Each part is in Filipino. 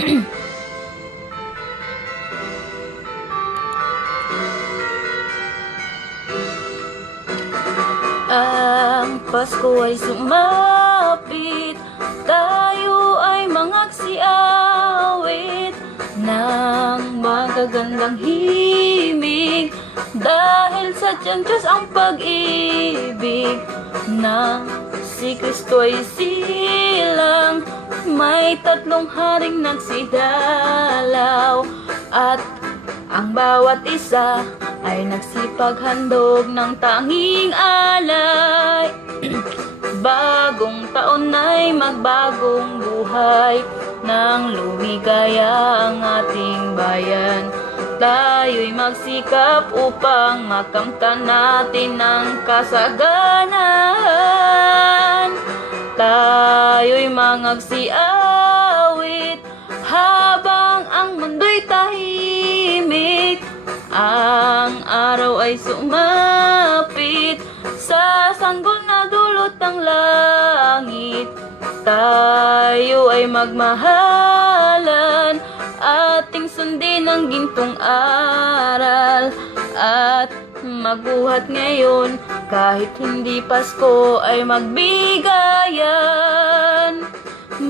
Ang Pasko ay sumapit, tayo ay mangagsiawit ng magagandang himig, dahil sa Diyos ang pag-ibig ng si Kristo ay silang. May 3 haring nagsidalaw, at ang bawat isa ay nagsipaghandog ng tanging alay. Bagong taon ay magbagong buhay, nang lumigaya ang ating bayan. Tayo'y magsikap upang makamtan natin ang kasaganahan. Tayo'y mangagsiawit habang ang mundo'y tahimik. Ang araw ay sumapit sa sanggol na dulot ng langit. Tayo ay magmahalan, ating sundin ang gintong aral, at magbuhat ngayon kahit hindi Pasko ay magbigayan.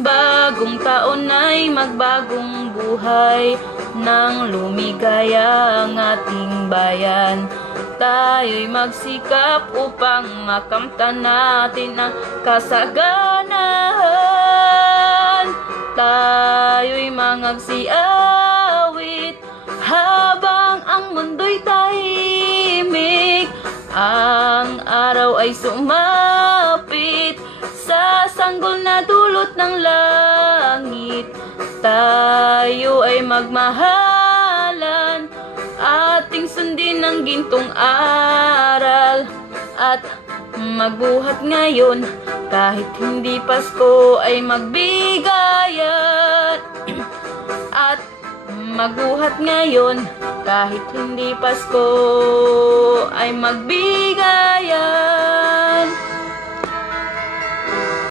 Bagong taon ay magbagong buhay, nang lumigaya ang ating bayan. Tayo'y magsikap upang makamtan natin ang kasaganahan. Tayo'y mangagsiawit habang ang mundo'y tahimik. Ang araw ay sumapit sa sanggol na dulot ng langit. Tayo ay magmahalan, ating sundin ang gintong aral, at magbuhat ngayon kahit hindi Pasko ay magbigayan. At magbuhat ngayon kahit hindi Pasko ay magbigayan.